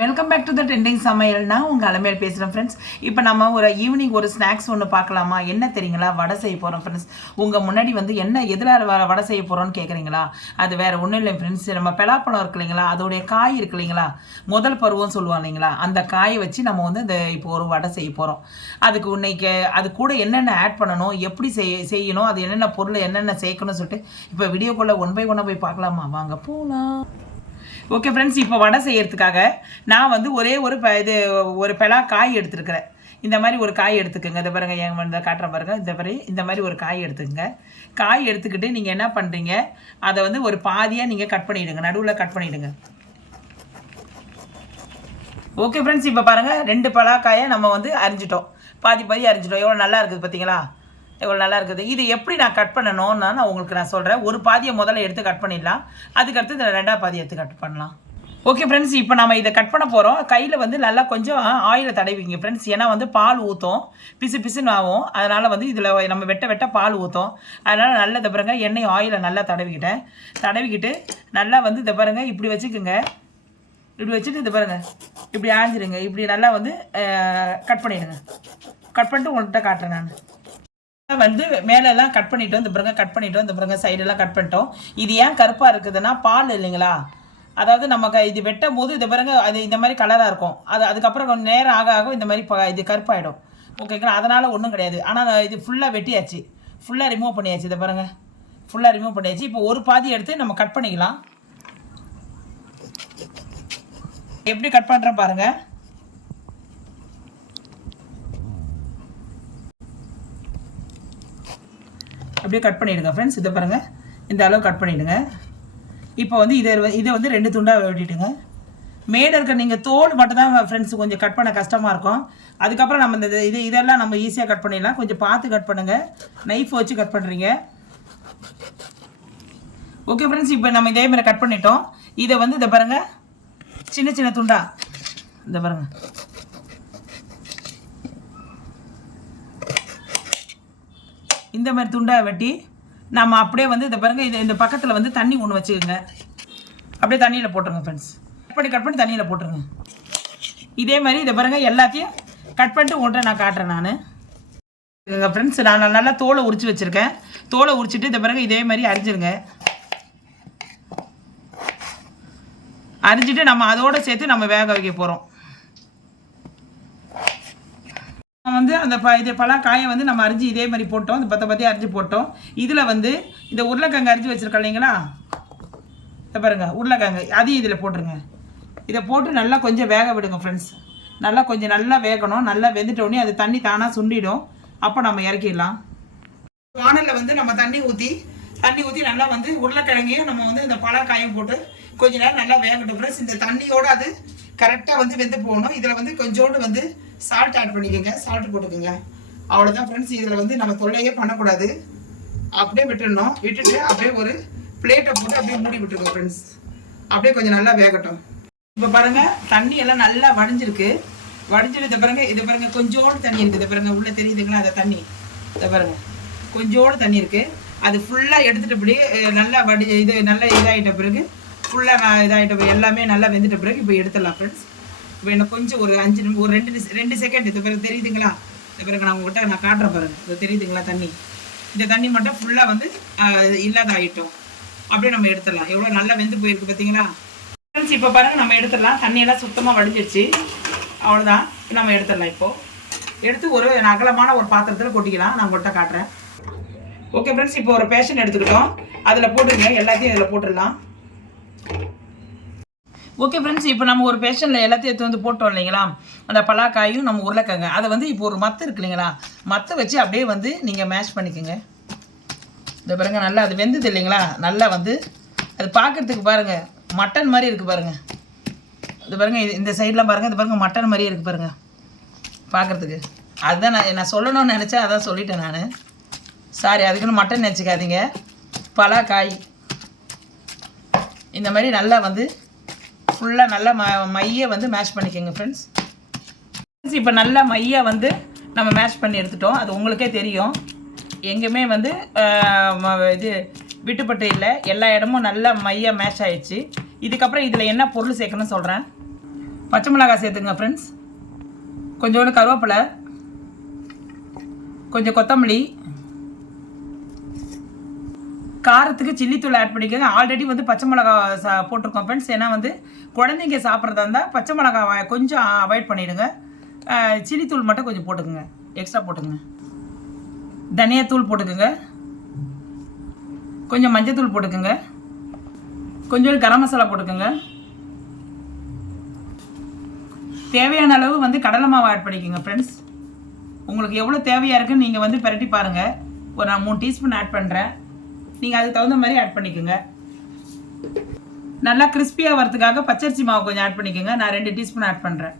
Welcome back to the trending சமையல்னா உங்கள் அலமையில் பேசுகிறேன் ஃப்ரெண்ட்ஸ். இப்போ நம்ம ஒரு ஈவினிங் ஒரு ஸ்நாக்ஸ் ஒன்று பார்க்கலாமா? என்ன தெரியுங்களா? வடை செய்ய போகிறோம் ஃப்ரெண்ட்ஸ். உங்கள் முன்னாடி வந்து என்ன எதில் வடை செய்ய போகிறோன்னு கேட்குறீங்களா? அது வேறு ஒன்றும் இல்லை ஃப்ரெண்ட்ஸ். நம்ம பலாப்பழம் இருக்கு இல்லைங்களா, அதோடைய காய் இருக்கு இல்லைங்களா, முதல் பருவம் சொல்லுவாங்க இல்லைங்களா, அந்த காயை வச்சு நம்ம வந்து இந்த இப்போ ஒரு வடை செய்ய போகிறோம். அதுக்கு இன்னைக்கு அது கூட என்னென்ன ஆட் பண்ணணும், எப்படி செய்யணும், அது என்னென்ன பொருள் என்னென்ன சேர்க்கணும்னு சொல்லிட்டு இப்போ வீடியோக்குள்ளே ஒன் பை ஒன்னாக போய் பார்க்கலாமா? வாங்க போகலாம். ஓகே ஃப்ரெண்ட்ஸ், இப்போ வடை செய்யறதுக்காக நான் வந்து ஒரே ஒரு பலா காய் எடுத்துருக்கிறேன். இந்த மாதிரி ஒரு காய் எடுத்துக்கோங்க. இதை பாருங்கள், என் வந்து காட்டுற பாருங்க. இந்த மாதிரி ஒரு காய் எடுத்துக்கங்க. காய் எடுத்துக்கிட்டு நீங்கள் என்ன பண்ணுறீங்க, அதை வந்து ஒரு பாதியாக நீங்கள் கட் பண்ணிவிடுங்க, நடுவில் கட் பண்ணிவிடுங்க. ஓகே ஃப்ரெண்ட்ஸ், இப்போ பாருங்கள், 2 பலாக்காயை நம்ம வந்து அரிஞ்சிட்டோம், பாதி அரிஞ்சிட்டோம். எவ்வளோ நல்லா இருக்குது பார்த்தீங்களா? எவ்வளோ நல்லா இருக்குது. இது எப்படி நான் கட் பண்ணணும்னு நான் சொல்கிறேன். ஒரு பாதியை முதல்ல எடுத்து கட் பண்ணிடலாம், அதுக்கடுத்து இதில் 2ஆவது பாதி எடுத்து கட் பண்ணலாம். ஓகே ஃப்ரெண்ட்ஸ், இப்போ நம்ம இதை கட் பண்ண போகிறோம். கையில் வந்து நல்லா கொஞ்சம் ஆயிலை தடவிங்க ஃப்ரெண்ட்ஸ். ஏன்னா வந்து பால் ஊற்றும், பிசுன்னு ஆகும். அதனால் வந்து இதில் நம்ம வெட்ட பால் ஊற்றும். அதனால் நல்லா இதை பாருங்க, எண்ணெய் ஆயிலை நல்லா தடவிக்கிட்டு நல்லா வந்து இதை பாருங்க, இப்படி வச்சுக்கோங்க. இப்படி வச்சுட்டு இதை பாருங்க, இப்படி ஆஞ்சிடுங்க. இப்படி நல்லா வந்து கட் பண்ணிவிடுங்க. கட் பண்ணிட்டு உங்கள்கிட்ட காட்டுறேன். நான் வந்து மேலெல்லாம் கட் பண்ணிட்டோம், இந்த பாருங்க சைடெல்லாம் கட் பண்ணிட்டோம். இது ஏன் கருப்பாக இருக்குதுன்னா பால் இல்லைங்களா, அதாவது நம்ம இது வெட்டும் போது இதை பாருங்க, அது இந்த மாதிரி கலராக இருக்கும். அதுக்கப்புறம் கொஞ்சம் நேரம் ஆக இந்த மாதிரி இது கருப்பாயிடும். ஓகேங்களா? அதனால் ஒன்றும் கிடையாது. ஆனால் இது ஃபுல்லாக வெட்டியாச்சு, ஃபுல்லாக ரிமூவ் பண்ணியாச்சு. இதை பாருங்க, ஃபுல்லாக ரிமூவ் பண்ணியாச்சு. இப்போ ஒரு பாதி எடுத்து நம்ம கட் பண்ணிக்கலாம். எப்படி கட் பண்ணுறேன் பாருங்கள். அப்படியே கட் பண்ணிவிடுங்க ஃப்ரெண்ட்ஸ். இதை பாருங்கள், இந்த அளவு கட் பண்ணிவிடுங்க. இப்போ வந்து இதை வந்து 2 துண்டாக வெட்டிட்டுங்க. மேலே இருக்க நீங்கள் தோல் மட்டும் தான் ஃப்ரெண்ட்ஸ் கொஞ்சம் கட் பண்ண கஷ்டமாக இருக்கும். அதுக்கப்புறம் நம்ம இதெல்லாம் நம்ம ஈஸியாக கட் பண்ணிடலாம். கொஞ்சம் பார்த்து கட் பண்ணுங்கள், நைஃப் வச்சு கட் பண்ணுறீங்க. ஓகே ஃப்ரெண்ட்ஸ், இப்போ நம்ம இதே மாதிரி கட் பண்ணிட்டோம். இதை வந்து இதை பாருங்கள், சின்ன துண்டா இதை பாருங்கள். இந்த மாதிரி துண்டாக வெட்டி நம்ம அப்படியே வந்து இதை பாருங்கள், இந்த பக்கத்தில் வந்து தண்ணி ஒன்று வச்சுக்கோங்க. அப்படியே தண்ணியில் போட்டுருங்க ஃப்ரெண்ட்ஸ். கட் பண்ணி தண்ணியில் போட்டுருங்க. இதே மாதிரி இதை பாருங்கள், எல்லாத்தையும் கட் பண்ணிட்டு உங்கள்கிட்ட நான் காட்டுறேன். நான் ஃப்ரெண்ட்ஸ், நான் நல்லா தோலை உரித்து வச்சுருக்கேன். தோலை உரிச்சிட்டு இதை பாருங்கள், இதே மாதிரி அரிஞ்சிருங்க. அரிஞ்சிட்டு நம்ம அதோடு சேர்த்து நம்ம வேக வைக்க போகிறோம். வந்து அந்த பலாக்காயை வந்து நம்ம அரிஞ்சு இதே மாதிரி போட்டோம், இந்த பத்தி அரிஞ்சு போட்டோம். இதில் வந்து இந்த உருளைக்கிழங்கு அரிஞ்சு வச்சுருக்கோம் இல்லைங்களா, இதை பாருங்கள், உருளைக்கிழங்கு அதையும் இதில் போட்டுருங்க. இதை போட்டு நல்லா கொஞ்சம் வேக விடுங்க ஃப்ரெண்ட்ஸ். நல்லா வேகணும். நல்லா வெந்துட்டோடனே அது தண்ணி தானாக சுண்டிடும். அப்போ நம்ம இறக்கிடலாம். வானலில் வந்து நம்ம தண்ணி ஊற்றி நல்லா வந்து உருளைக்கிழங்கையும் நம்ம வந்து இந்த பலாக்காயும் போட்டு கொஞ்ச நேரம் நல்லா வேகட்டும் ஃப்ரெண்ட்ஸ். இந்த தண்ணியோடு அது கரெக்டாக வந்து வெந்து போகணும். இதில் வந்து கொஞ்சோண்டு வந்து சால்ட் ஆட் பண்ணிக்கோங்க, சால்ட் போட்டுக்கோங்க. அவ்வளோதான் ஃப்ரெண்ட்ஸ். இதில் வந்து நம்ம தொல்லையே பண்ணக்கூடாது, அப்படியே விட்டுடணும். விட்டுட்டு அப்படியே ஒரு பிளேட்டை போட்டு அப்படியே மூடி விட்டுருக்கோம் ஃப்ரெண்ட்ஸ். அப்படியே கொஞ்சம் நல்லா வேகட்டும். இப்போ பாருங்கள், தண்ணி எல்லாம் நல்லா வடிஞ்சிருக்கு. இதை பாருங்கள் கொஞ்சோடு தண்ணி இருக்குது. இதை பாருங்கள், உள்ளே தெரியுதுங்களா அந்த தண்ணி? இதை பாருங்கள், கொஞ்சோடு தண்ணி இருக்குது. அது ஃபுல்லாக எடுத்துகிட்ட அப்படியே நல்லா நல்லா இதாகிட்ட பிறகு ஃபுல்லாக இதாகிட்ட எல்லாமே நல்லா வெந்துட்ட பிறகு இப்போ எடுத்துடலாம் ஃப்ரெண்ட்ஸ். இப்போ எனக்கு கொஞ்சம் ஒரு 5 நிமிஷம், ஒரு 2 செகண்ட். இது பிறகு தெரியுதுங்களா? இது பிறகு நான் உங்கள்கிட்ட நான் காட்டுறேன் பாருங்கள். இது தெரியுதுங்களா தண்ணி? இந்த தண்ணி மட்டும் ஃபுல்லாக வந்து இல்லாத ஆகிட்டோம். அப்படியே நம்ம எடுத்துடலாம். எவ்வளோ நல்லா வெந்து போயிருக்கு பார்த்தீங்களா ஃப்ரெண்ட்ஸ்? இப்போ பாருங்கள், நம்ம எடுத்துடலாம். தண்ணியெல்லாம் சுத்தமாக வடிஞ்சிடுச்சு. அவ்வளோதான், நம்ம எடுத்துடலாம். இப்போது எடுத்து ஒரு அகலமான ஒரு பாத்திரத்தில் கொட்டிக்கலாம். நான் உங்கள்கிட்ட காட்டுறேன். ஓகே ஃப்ரெண்ட்ஸ், இப்போ ஒரு பேஷன் எடுத்துக்கிட்டோம். அதில் போட்டுருங்க, எல்லாத்தையும் அதில் போட்டுடலாம். ஓகே ஃப்ரெண்ட்ஸ், இப்போ நம்ம ஒரு பேஷனில் எல்லாத்தையும் எடுத்து வந்து போட்டோம் இல்லைங்களா, அந்த பலாக்காயும் நம்ம உருளைக்கிழங்கு அதை வந்து இப்போ ஒரு மத்து இருக்கு இல்லைங்களா, மத்தை வச்சு அப்படியே வந்து நீங்கள் மேஷ் பண்ணிக்கோங்க. இந்த பாருங்கள், நல்லா அது வெந்தது இல்லைங்களா, நல்லா வந்து அது பார்க்குறதுக்கு பாருங்கள் மட்டன் மாதிரி இருக்குது பாருங்கள். இது பாருங்கள், இந்த சைட்லாம் பாருங்கள், இது பாருங்கள் மட்டன் மாதிரியே இருக்குது பாருங்கள் பார்க்குறதுக்கு. அதுதான் நான் சொல்லணும்னு நினச்சேன், அதான் சொல்லிட்டேன் நான். சாரி, அதுக்குன்னு மட்டன் நினச்சிக்காதீங்க. பலாக்காய் இந்த மாதிரி நல்லா வந்து ஃபுல்லாக நல்லா மையை வந்து மேஷ் பண்ணிக்கோங்க ஃப்ரெண்ட்ஸ். இப்போ நல்லா மையை வந்து நம்ம மேஷ் பண்ணி எடுத்துட்டோம். அது உங்களுக்கே தெரியும், எங்கேயுமே வந்து இது விட்டுப்பட்டு இல்லை, எல்லா இடமும் நல்லா மையாக மேஷ் ஆகிடுச்சு. இதுக்கப்புறம் இதில் என்ன பொருள் சேர்க்கணும்னு சொல்கிறேன். பச்சை மிளகாய் சேர்த்துங்க ஃப்ரெண்ட்ஸ். கொஞ்சோண்டு கருவேப்பிலை, கொஞ்சம் கொத்தமல்லி, காரத்துக்கு சில்லித்தூள் ஆட் பண்ணிக்கோங்க. ஆல்ரெடி வந்து பச்சை மிளகா போட்டிருக்கோம் ஃப்ரெண்ட்ஸ். ஏன்னா வந்து குழந்தைங்க சாப்பிட்றதா இருந்தால் பச்சை மிளகாய் கொஞ்சம் அவாய்ட் பண்ணிவிடுங்க. சில்லித்தூள் மட்டும் கொஞ்சம் போட்டுக்குங்க, எக்ஸ்ட்ரா போட்டுக்குங்க. தனியாத்தூள் போட்டுக்குங்க, கொஞ்சம் மஞ்சத்தூள் போட்டுக்குங்க, கொஞ்சம் கரம் மசாலா போட்டுக்குங்க. தேவையான அளவு வந்து கடலை மாவு ஆட் பண்ணிக்கோங்க ஃப்ரெண்ட்ஸ். உங்களுக்கு எவ்வளோ தேவையாக இருக்குன்னு நீங்கள் வந்து பிரட்டி பாருங்கள். ஒரு நான் 3 டீஸ்பூன் ஆட் பண்ணுறேன். நீங்கள் அதுக்கு தகுந்த மாதிரி ஆட் பண்ணிக்கோங்க. நல்லா கிறிஸ்பியாக வரதுக்காக பச்சரிசி மாவு கொஞ்சம் ஆட் பண்ணிக்கோங்க. நான் 2 டீஸ்பூன் ஆட் பண்ணுறேன்.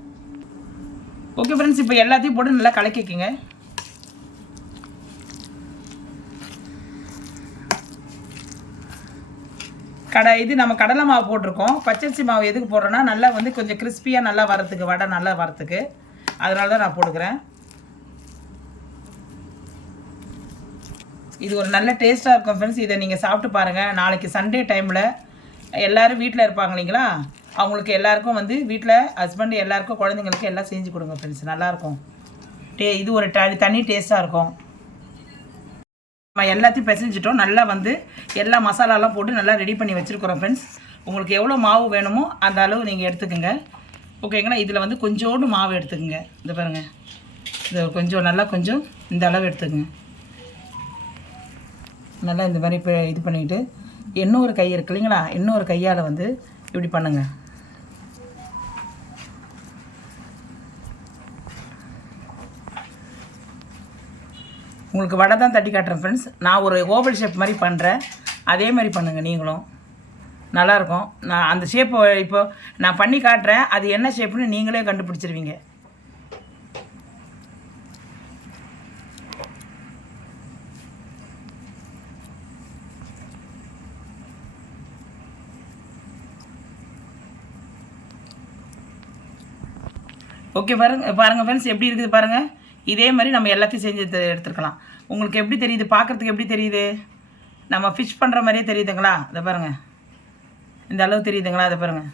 ஓகே ஃப்ரெண்ட்ஸ், இப்போ எல்லாத்தையும் போட்டு நல்லா கலக்கிக்கோங்க. இது நம்ம கடலை மாவு போட்டிருக்கோம். பச்சரிசி மாவு எதுக்கு போடுறோன்னா நல்லா வந்து கொஞ்சம் கிறிஸ்பியாக நல்லா வரத்துக்கு, வடை நல்லா வரத்துக்கு, அதனால தான் நான் போட்டுக்கிறேன். இது ஒரு நல்ல டேஸ்ட்டாக இருக்கும் ஃப்ரெண்ட்ஸ். இதை நீங்கள் சாப்பிட்டு பாருங்கள். நாளைக்கு சண்டே டைமில் எல்லோரும் வீட்டில் இருப்பாங்க இல்லைங்களா, அவங்களுக்கு எல்லாருக்கும் வந்து வீட்டில் ஹஸ்பண்டு எல்லாருக்கும் குழந்தைங்களுக்கு எல்லாம் செஞ்சு கொடுங்க ஃப்ரெண்ட்ஸ். நல்லாயிருக்கும். இது ஒரு தனி டேஸ்ட்டாக இருக்கும். நம்ம எல்லாத்தையும் பிசைஞ்சிட்டோம். நல்லா வந்து எல்லா மசாலாலாம் போட்டு நல்லா ரெடி பண்ணி வச்சுருக்குறோம் ஃப்ரெண்ட்ஸ். உங்களுக்கு எவ்வளோ மாவு வேணுமோ அந்த அளவு நீங்கள் எடுத்துக்கோங்க. ஓகேங்களா. இதில் வந்து கொஞ்சோண்டு மாவு எடுத்துக்கோங்க. இந்த பாருங்கள், இது கொஞ்சம் நல்லா கொஞ்சம் இந்த அளவு எடுத்துக்கோங்க. நல்லா இந்த மாதிரி இப்போ இது பண்ணிவிட்டு இன்னொரு கை இருக்கு இல்லைங்களா, இன்னொரு கையால் வந்து இப்படி பண்ணுங்கள். உங்களுக்கு வடை தான் தட்டி காட்டுறேன் ஃப்ரெண்ட்ஸ். நான் ஒரு ஓவல் ஷேப் மாதிரி பண்ணுறேன், அதே மாதிரி பண்ணுங்கள் நீங்களும். நல்லாயிருக்கும். நான் அந்த ஷேப்பை இப்போ நான் பண்ணி காட்டுறேன், அது என்ன ஷேப்புன்னு நீங்களே கண்டுபிடிச்சிருவீங்க. ஓகே பாருங்கள் ஃப்ரெண்ட்ஸ், எப்படி இருக்குது பாருங்கள். இதே மாதிரி நம்ம எல்லாத்தையும் செஞ்சு எடுத்துருக்கலாம். உங்களுக்கு எப்படி தெரியுது, பார்க்குறதுக்கு எப்படி தெரியுது, நம்ம ஃபிஷ் பண்ணுற மாதிரியே தெரியுதுங்களா? அதை பாருங்கள், இந்த அளவு தெரியுதுங்களா? அதை பாருங்கள்,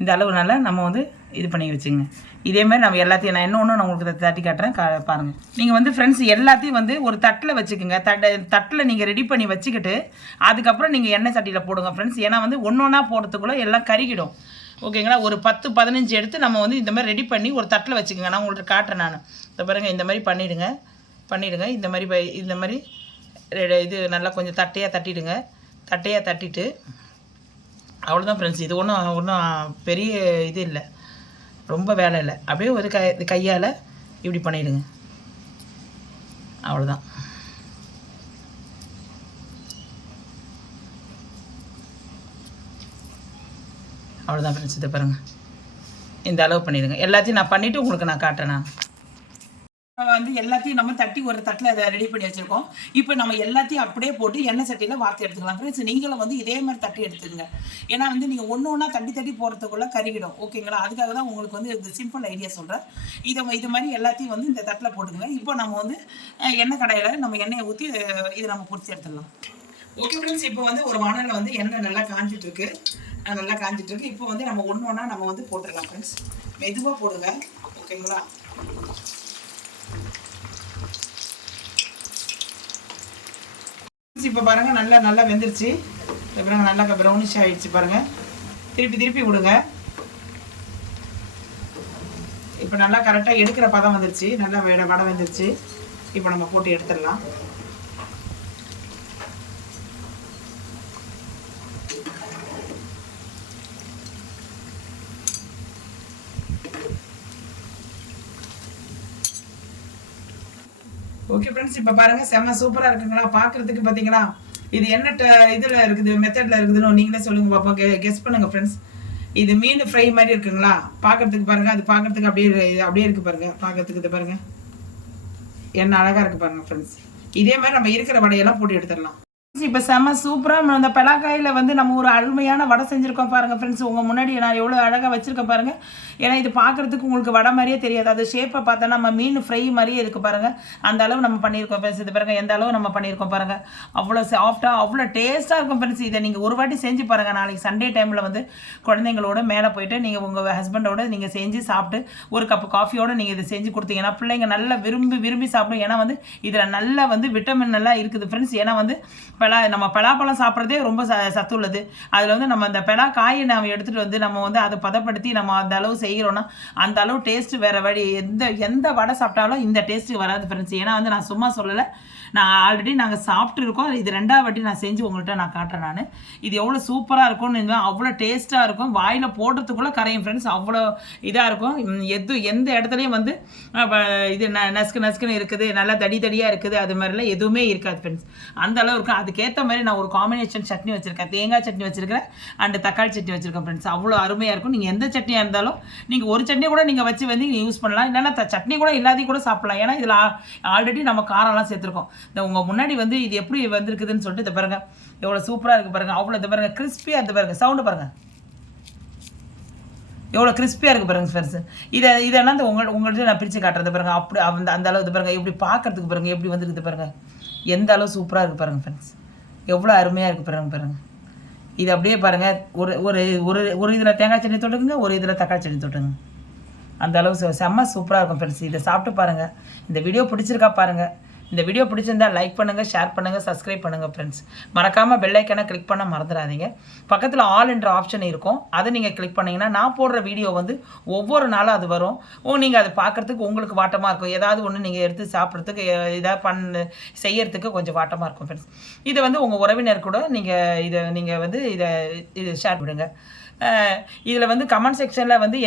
இந்த அளவு நல்லா நம்ம வந்து இது பண்ணி வச்சுங்க. இதேமாதிரி நம்ம எல்லாத்தையும் நான் இன்னொன்று நான் உங்களுக்கு தட்டி காட்டுறேன், பாருங்கள். நீங்கள் வந்து ஃப்ரெண்ட்ஸ் எல்லாத்தையும் வந்து ஒரு தட்டில் வச்சுக்கோங்க. தட்டில் நீங்கள் ரெடி பண்ணி வச்சுக்கிட்டு அதுக்கப்புறம் நீங்கள் எண்ணெய் சட்டியில் போடுங்க ஃப்ரெண்ட்ஸ். ஏன்னா வந்து ஒன்று ஒன்றா போடுறதுக்குள்ளே எல்லாம் கருகிடும். ஓகேங்களா. ஒரு 10-15 எடுத்து நம்ம வந்து இந்த மாதிரி ரெடி பண்ணி ஒரு தட்டில் வச்சுக்கோங்க. நான் உங்களுக்கு காட்டுறேன். நான் இதை பாருங்கள், இந்த மாதிரி பண்ணிவிடுங்க. இந்த மாதிரி இது நல்லா கொஞ்சம் தட்டையாக தட்டிட்டு அவ்வளோதான் ஃப்ரெண்ட்ஸ். இது ஒன்றும் பெரிய இது இல்லை, ரொம்ப வேலை இல்லை. அப்படியே ஒரு கையால் இப்படி பண்ணிவிடுங்க, அவ்வளோதான். அவ்வளோதான் ஃப்ரெண்ட்ஸ். இதை பாருங்கள், இந்த அளவு பண்ணிவிடுங்க. எல்லாத்தையும் நான் பண்ணிவிட்டு உங்களுக்கு நான் காட்டுறேன். நான் வந்து எல்லாத்தையும் நம்ம தட்டி ஒரு தட்டில் அதை ரெடி பண்ணி வச்சுருக்கோம். இப்போ நம்ம எல்லாத்தையும் அப்படியே போட்டு எண்ணெய் சட்டியில் வார்த்து எடுத்துக்கலாம் ஃப்ரெண்ட்ஸ். நீங்களும் வந்து இதே மாதிரி தட்டி எடுத்துக்கங்க. ஏன்னா வந்து நீங்கள் ஒன்று ஒன்றா தட்டி போகிறதுக்குள்ளே கருகிடும். ஓகேங்களா. அதுக்காக தான் உங்களுக்கு வந்து இந்த சிம்பிள் ஐடியா சொல்கிறேன். இது மாதிரி எல்லாத்தையும் வந்து இந்த தட்டில் போட்டுக்கங்க. இப்போ நம்ம வந்து எண்ணெய் கடாயில் நம்ம எண்ணெயை ஊற்றி இதை நம்ம பொரிச்சு எடுத்துடலாம். ஓகே ஃப்ரெண்ட்ஸ், இப்போ வந்து ஒரு வானலில் வந்து எண்ணெய் நல்லா காஞ்சிட்ருக்கு. இப்போ வந்து நம்ம ஒன்று ஒன்றா நம்ம வந்து போட்டுடலாம் ஃப்ரெண்ட்ஸ். மெதுவாக போடுங்க. ஓகேங்களா. இப்போ பாருங்கள், நல்லா வெந்துருச்சு. பாருங்கள், நல்லா ப்ரௌனிஷ் ஆகிடுச்சு பாருங்கள். திருப்பி விடுங்க. இப்போ நல்லா கரெக்டாக எடுக்கிற பதம் வந்துருச்சு. நல்லா வடை வந்துருச்சு. இப்போ நம்ம போட்டு எடுத்துடலாம். ஓகே ஃப்ரெண்ட்ஸ், இப்போ பாருங்கள், செம்ம சூப்பராக இருக்குங்களா பார்க்குறதுக்கு. பார்த்தீங்களா, இது என்ன இதில் இருக்குது, மெத்தடில் இருக்குதுன்னு நீங்களே சொல்லுங்கள் பார்ப்போம். கெஸ் பண்ணுங்கள் ஃப்ரெண்ட்ஸ். இது மீன் ஃப்ரை மாதிரி இருக்குங்களா பார்க்குறதுக்கு. பாருங்கள், அது பார்க்குறதுக்கு அப்படியே இருக்குது பாருங்கள். பார்க்குறதுக்கு இது பாருங்கள், என்ன அழகாக இருக்குது பாருங்கள் ஃப்ரெண்ட்ஸ். இதே மாதிரி நம்ம இருக்கிற வடையெல்லாம் போட்டு எடுத்துடலாம். இப்போ செம்ம சூப்பராக அந்த பலாக்காயில் வந்து நம்ம ஒரு அருமையான வடை செஞ்சுருக்கோம் பாருங்கள் ஃப்ரெண்ட்ஸ். உங்கள் முன்னாடி நான் எவ்வளோ அழகாக வச்சுருக்கேன் பாருங்கள். ஏன்னா இது பார்க்குறதுக்கு உங்களுக்கு வடை மாதிரியே தெரியாது. அது ஷேப்பை பார்த்தா நம்ம மீன் ஃப்ரை மாதிரியே இருக்குது பாருங்கள். அந்த அளவு நம்ம பண்ணியிருக்கோம் ஃப்ரெண்ட்ஸ். இது பாருங்கள் எந்த அளவு நம்ம பண்ணியிருக்கோம் பாருங்கள். அவ்வளோ சாஃப்டாக அவ்வளோ டேஸ்ட்டாக இருக்கும் ஃப்ரெண்ட்ஸ். இதை நீங்கள் ஒரு வாட்டி செஞ்சு பாருங்கள். நாளைக்கு சண்டே டைமில் வந்து குழந்தைங்களோட மேலே போயிட்டு நீங்கள் உங்கள் ஹஸ்பண்டோட நீங்கள் செஞ்சு சாப்பிட்டு ஒரு கப்பு காஃபியோடு நீங்கள் இதை செஞ்சு கொடுத்தீங்கன்னா பிள்ளைங்க நல்லா விரும்பி சாப்பிடும். ஏன்னா வந்து இதில் நல்லா வந்து விட்டமின் நல்லா இருக்குது ஃப்ரெண்ட்ஸ். ஏன்னா வந்து நம்ம பலாப்பழம் சாப்பிட்றதே ரொம்ப சத்து உள்ளது. அதில் வந்து நம்ம அந்த காயை நம்ம எடுத்துகிட்டு வந்து நம்ம வந்து அதை பதப்படுத்தி நம்ம அந்த அளவு செய்கிறோன்னா அந்த அளவு டேஸ்ட்டு வேறு வழி எந்த வடை சாப்பிட்டாலும் இந்த டேஸ்ட்டு வராது ஃப்ரெண்ட்ஸ். ஏன்னா வந்து நான் சும்மா சொல்லலை, நான் ஆல்ரெடி நாங்கள் சாப்பிட்ருக்கோம். இது 2வது வாட்டி நான் செஞ்சு உங்கள்கிட்ட நான் காட்டுறேன். நான் இது எவ்வளோ சூப்பராக இருக்கும்னு அவ்வளோ டேஸ்ட்டாக இருக்கும். வாயில் போடுறதுக்குள்ளே கரையும் ஃப்ரெண்ட்ஸ். அவ்வளோ இதாக இருக்கும். எந்த இடத்துலையும் வந்து இது நசுக்குன்னு இருக்குது, நல்லா தடியாக இருக்குது, அது மாதிரிலாம் எதுவுமே இருக்காது ஃப்ரெண்ட்ஸ். அந்த அளவு இருக்கும். அதுக்கேற்ற மாதிரி நான் ஒரு காம்பினேஷன் சட்னி வச்சுருக்கேன். தேங்காய் சட்னி வச்சுருக்கேன் அண்டு தக்காளி சட்னி வச்சுருக்கேன் ஃப்ரெண்ட்ஸ். அவ்வளோ அருமையாக இருக்கும். நீங்கள் எந்த சட்னியாக இருந்தாலும் நீங்கள் ஒரு சட்னி கூட நீங்கள் வச்சு வந்து நீங்கள் யூஸ் பண்ணலாம். இல்லைன்னா சட்னி கூட இல்லாதையும் கூட சாப்பிட்லாம். ஏன்னா இதில் ஆல்ரெடி நம்ம காரம்லாம் சேர்த்துருக்கோம். இந்த உங்கள் முன்னாடி வந்து இது எப்படி வந்திருக்குதுன்னு சொல்லிட்டு இதை பாருங்கள் எவ்வளோ சூப்பராக இருக்குது பாருங்கள். அவ்வளோ இதை பாருங்கள் கிறிஸ்பியாக இருந்து பாருங்கள். சவுண்டு பாருங்கள் எவ்வளோ கிறிஸ்பியாக இருக்குது பாருங்கள் ஃப்ரெண்ட்ஸ். இதெல்லாம் இந்த உங்கள்கிட்ட நான் பிரித்து காட்டுறது பாருங்கள். அப்படி அந்த அளவு இது பாருங்கள். எப்படி பார்க்குறதுக்கு பாருங்கள் எப்படி வந்துருக்குது பாருங்கள். எந்த அளவு சூப்பராக இருக்குது பாருங்கள் ஃப்ரெண்ட்ஸ். எவ்வளோ அருமையாக இருக்குது பாருங்கள். இது அப்படியே பாருங்கள். ஒரு இதில் தேங்காய் சட்னி தொட்டுக்குங்க, ஒரு இதில் தக்காளி சட்னி தொட்டுங்க. அந்த அளவு செம்ம சூப்பராக இருக்கும் ஃப்ரெண்ட்ஸ். இதை சாப்பிட்டு பாருங்கள். இந்த வீடியோ பிடிச்சிருக்கா பாருங்கள். இந்த வீடியோ பிடிச்சிருந்தா லைக் பண்ணுங்கள், ஷேர் பண்ணுங்கள், சப்ஸ்கிரைப் பண்ணுங்கள் ஃப்ரெண்ட்ஸ். மறக்காமல் பெல் ஐக்கானை கிளிக் பண்ண மறந்துடாதீங்க. பக்கத்தில் ஆல் என்ற ஆப்ஷன் இருக்கும், அதை நீங்கள் கிளிக் பண்ணிங்கன்னா நான் போடுற வீடியோ வந்து ஒவ்வொரு நாளும் அது வரும். நீங்கள் அதை பார்க்குறதுக்கு உங்களுக்கு வாட்டமாக இருக்கும். ஏதாவது ஒன்று நீங்கள் எடுத்து சாப்பிட்றதுக்கு ஏதாவது செய்யறதுக்கு கொஞ்சம் வாட்டமாக இருக்கும் ஃப்ரெண்ட்ஸ். இதை வந்து உங்கள் உறவினர் கூட நீங்கள் வந்து இதை ஷேர் பண்ணுங்க. இதில் வந்து கமெண்ட் செக்ஷனில் வந்து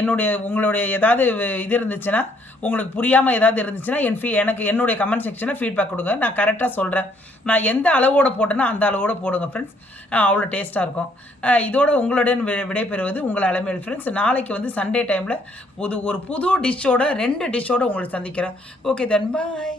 உங்களுடைய ஏதாவது இது இருந்துச்சுன்னா, உங்களுக்கு புரியாமல் ஏதாவது இருந்துச்சுன்னா எனக்கு என்னுடைய கமெண்ட் செக்ஷனில் ஃபீட்பேக் கொடுங்க. நான் கரெக்டாக சொல்கிறேன். நான் எந்த அளவோடு போட்டேன்னா அந்த அளவோடு போடுங்க ஃப்ரெண்ட்ஸ். அவ்வளோ டேஸ்ட்டாக இருக்கும். இதோட உங்களுடன் விடைபெறுவது உங்கள் அலமேல் ஃப்ரெண்ட்ஸ். நாளைக்கு வந்து சண்டே டைமில் ஒரு புது டிஷ்ஷோட 2 டிஷ்ஷோடு உங்களை சந்திக்கிறேன். ஓகே தென் பாய்.